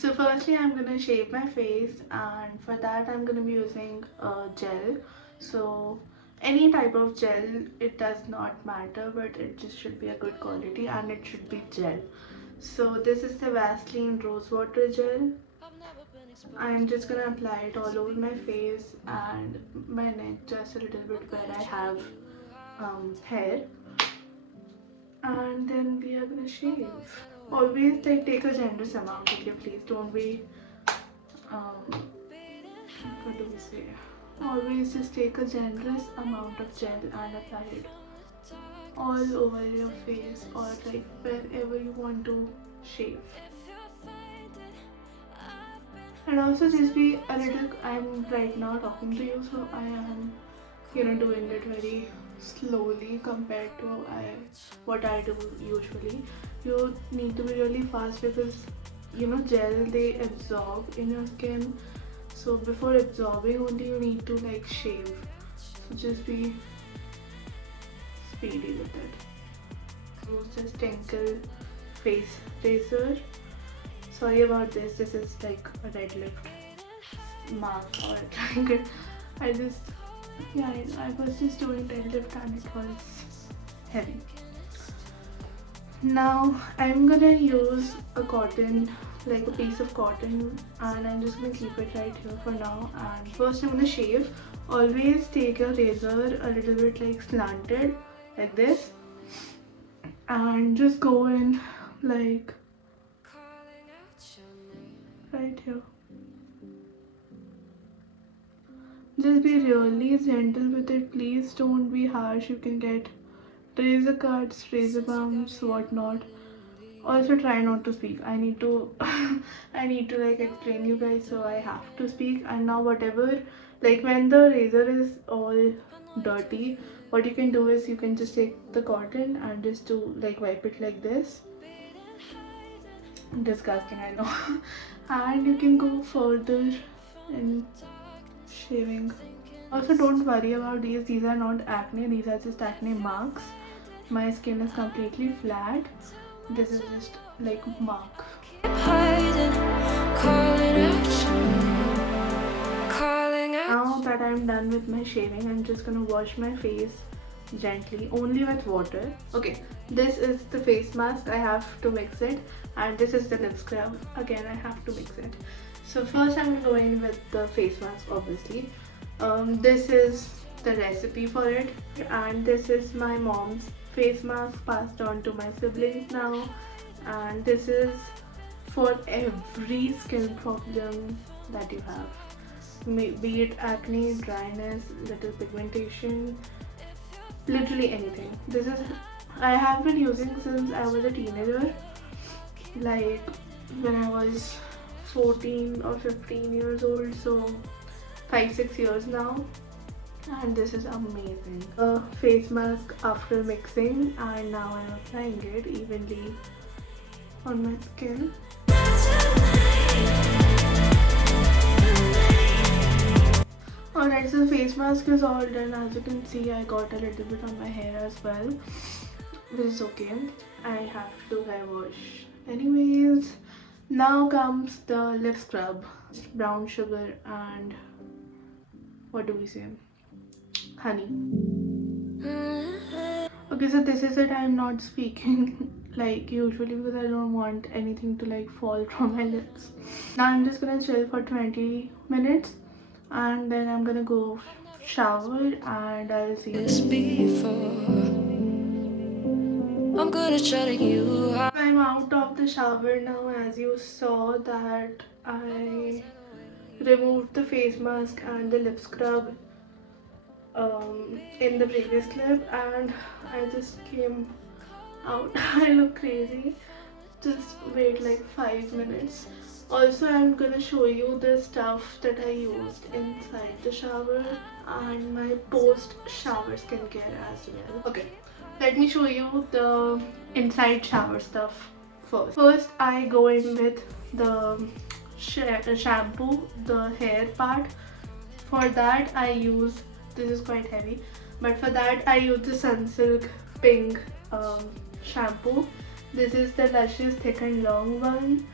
So firstly I'm gonna shave my face, and for that I'm gonna be using a gel. So any type of gel, it does not matter, but it just should be a good quality and it should be gel. So this is the Vaseline Rose Water Gel. I'm just gonna apply it all over my face and my neck, just a little bit where I have hair, and then we are gonna shave. Always like take a generous amount, okay? Please don't be what do we say? Always just take a generous amount of gel and apply it all over your face or like wherever you want to shave. And also just be a little, I'm right now talking to you, so I am, doing it very slowly compared to what I do usually. You need to be really fast because gel, they absorb in your skin. So before absorbing only you need to like shave. So just be speedy with it. Use this Tinkle face razor. Sorry about this. This is like a deadlift mark or like I just I was just doing deadlift and it was heavy. Now I'm gonna use a cotton, like a piece of cotton, and I'm just gonna keep it right here for now. And first I'm gonna shave. Always take your razor a little bit like slanted like this and just go in like right here. Just be really gentle with it, please don't be harsh. You can get razor cuts, razor bumps, whatnot. Also try not to speak. I need to I need to like explain you guys, so I have to speak. And now whatever, like when the razor is all dirty, what you can do is you can just take the cotton and just do like wipe it like this. Disgusting, I know. And you can go further in shaving. Also don't worry about these are not acne, these are just acne marks. My skin is completely flat. This is just like mark. Now that I'm done with my shaving, I'm just gonna wash my face gently, only with water. Okay, this is the face mask, I have to mix it, and this is the lip scrub, again I have to mix it. So first I'm going with the face mask, obviously. This is the recipe for it, and this is my mom's face mask passed on to my siblings now, and this is for every skin problem that you have, be it acne, dryness, little pigmentation, literally anything. This is, I have been using since I was a teenager, like when I was 14 or 15 years old, so 5-6 years now, and this is amazing. A face mask after mixing, and now I'm applying it evenly on my skin. Alright, so the face mask is all done. As you can see, I got a little bit on my hair as well. This is okay. I have to hair wash. Anyways, now comes the lip scrub. Brown sugar and what do we say? Honey. Okay, so this is it. I'm not speaking like usually because I don't want anything to like fall from my lips. Now I'm just gonna chill for 20 minutes and then I'm gonna go shower and I'll see you. I'm gonna try to you. I'm out of the shower now. As you saw that I removed the face mask and the lip scrub in the previous clip, and I just came out. I look crazy. Just wait like 5 minutes. Also, I'm gonna show you the stuff that I used inside the shower and my post shower skincare as well. Okay, let me show you the inside shower stuff first. First, I go in with the shampoo, the hair part. For that, I use, this is quite heavy, but for that I use the Sunsilk pink shampoo. This is the Luscious Thick and Long one.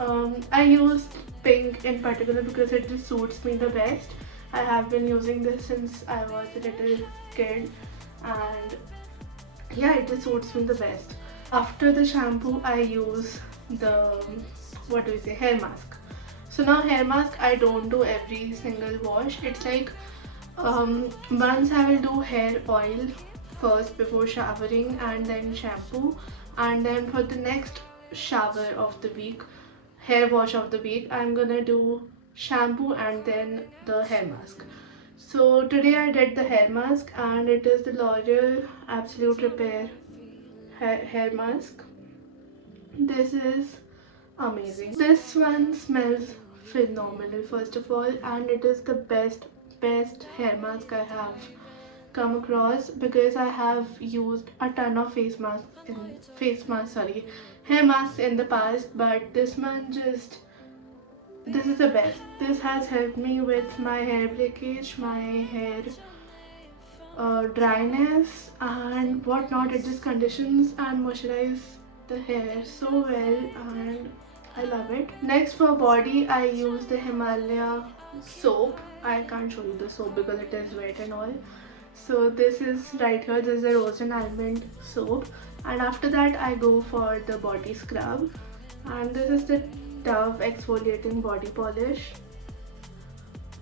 I used pink in particular because it just suits me the best. I have been using this since I was a little kid, and yeah, it just suits me the best. After the shampoo, I use the, what do you say, hair mask. So now hair mask I don't do every single wash. It's like once I will do hair oil first before showering, and then shampoo, and then for the next shower of the week, hair wash of the week, I'm gonna do shampoo and then the hair mask. So today I did the hair mask, and it is the L'Oreal Absolute Repair hair mask. This is amazing. This one smells phenomenal first of all, and it is the best hair mask I have come across, because I have used a ton of hair masks in the past, but this one just, this is the best. This has helped me with my hair breakage, my hair dryness and whatnot. It just conditions and moisturizes the hair so well, and I love it. Next, for body, I use the Himalaya soap. I can't show you the soap because it is wet and all. So this is right here. This is a rose and almond soap, and after that I go for the body scrub, and this is the Dove exfoliating body polish.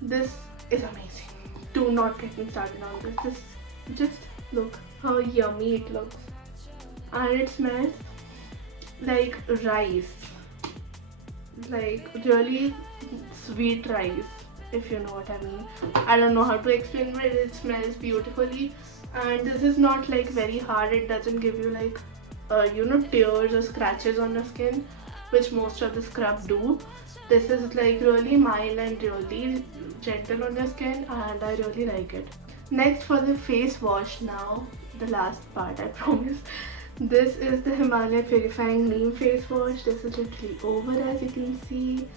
This is amazing. Do not get me started on this. Just look how yummy it looks, and it smells like rice, like really sweet rice, if you know what I mean. I don't know how to explain, but it smells beautifully, and this is not like very hard. It doesn't give you like tears or scratches on the skin, which most of the scrub do. This is like really mild and really gentle on your skin, and I really like it. Next, for the face wash now, the last part I promise. This is the Himalaya Purifying Neem face wash. This is literally over, as you can see.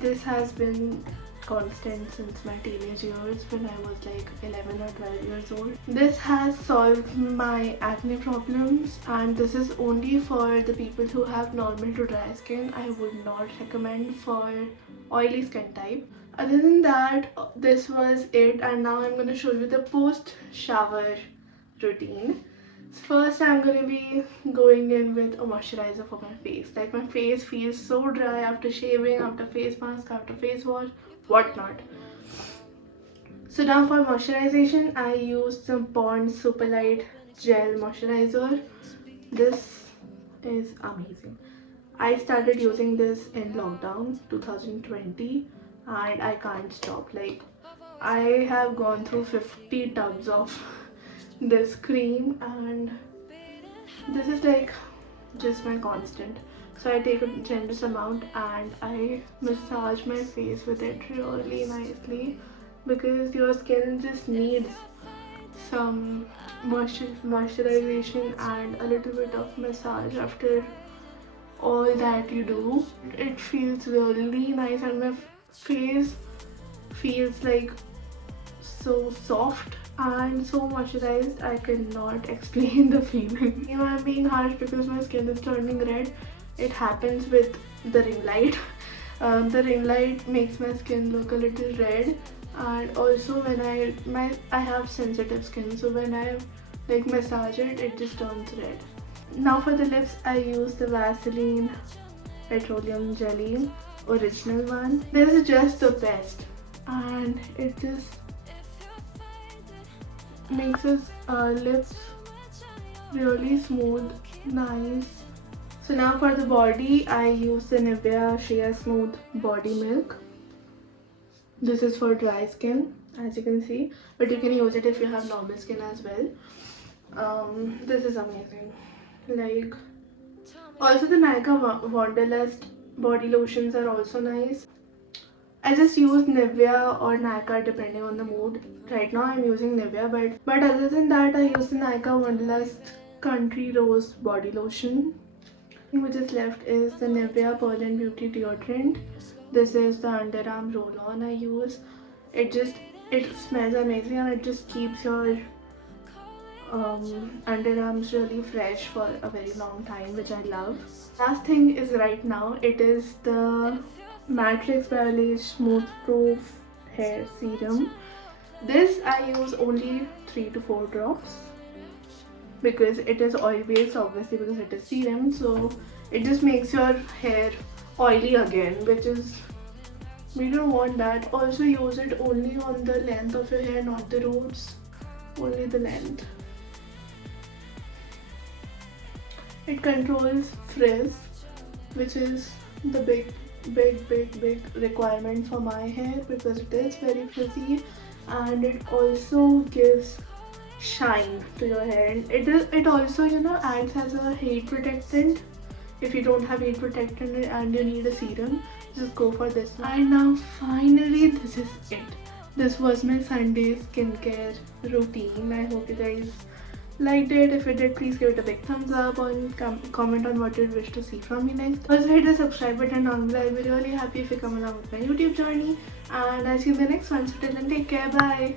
This has been constant since my teenage years, when I was like 11 or 12 years old. This has solved my acne problems, and this is only for the people who have normal to dry skin. I would not recommend for oily skin type. Other than that, this was it, and now I'm going to show you the post shower routine. First, I'm going to be going in with a moisturizer for my face. Like, my face feels so dry after shaving, after face mask, after face wash, whatnot. So now for moisturization, I use the Pond's Super Light Gel Moisturizer. This is amazing. I started using this in lockdown 2020, and I can't stop. Like, I have gone through 50 tubs of this cream, and this is like just my constant. So I take a generous amount and I massage my face with it really nicely, because your skin just needs some moisturization and a little bit of massage after all that you do. It feels really nice, and my face feels like so soft and so moisturized. I cannot explain the feeling. You know, I'm being harsh because my skin is turning red. It happens with the ring light. The ring light makes my skin look a little red, and also when I have sensitive skin, so when I like massage it, it just turns red. Now for the lips, I use the Vaseline Petroleum Jelly original one. This is just the best, and it just makes his lips really smooth, nice. So now for the body, I use the Nivea Shea Smooth Body Milk. This is for dry skin, as you can see, but you can use it if you have normal skin as well. This is amazing. Like, also the Nykaa Wanderlust body lotions are also nice. I just use Nivea or Nykaa depending on the mood. Right now I'm using Nivea, but other than that, I use the Nykaa Wanderlust Country Rose body lotion. Which is left is the Nivea Pearl and Beauty deodorant. This is the underarm roll-on I use. It smells amazing, and it just keeps your underarms really fresh for a very long time, which I love. Last thing is right now, it is the Matrix Biolage Smooth Proof Hair Serum. This I use only 3 to 4 drops because it is oil based, obviously, because it is serum, so it just makes your hair oily again, which is, we don't want that. Also use it only on the length of your hair, not the roots, only the length. It controls frizz, which is the big requirement for my hair because it is very frizzy, and it also gives shine to your hair, and it also, you know, acts as a heat protectant. If you don't have heat protectant and you need a serum, just go for this one. And now finally, this is it. This was my Sunday skincare routine. I hope you guys liked it. If you did, please give it a big thumbs up and comment on what you wish to see from me next. Also hit the subscribe button down below. I'll be really happy if you come along with my YouTube journey, and I'll see you in the next one. So till then, take care, bye.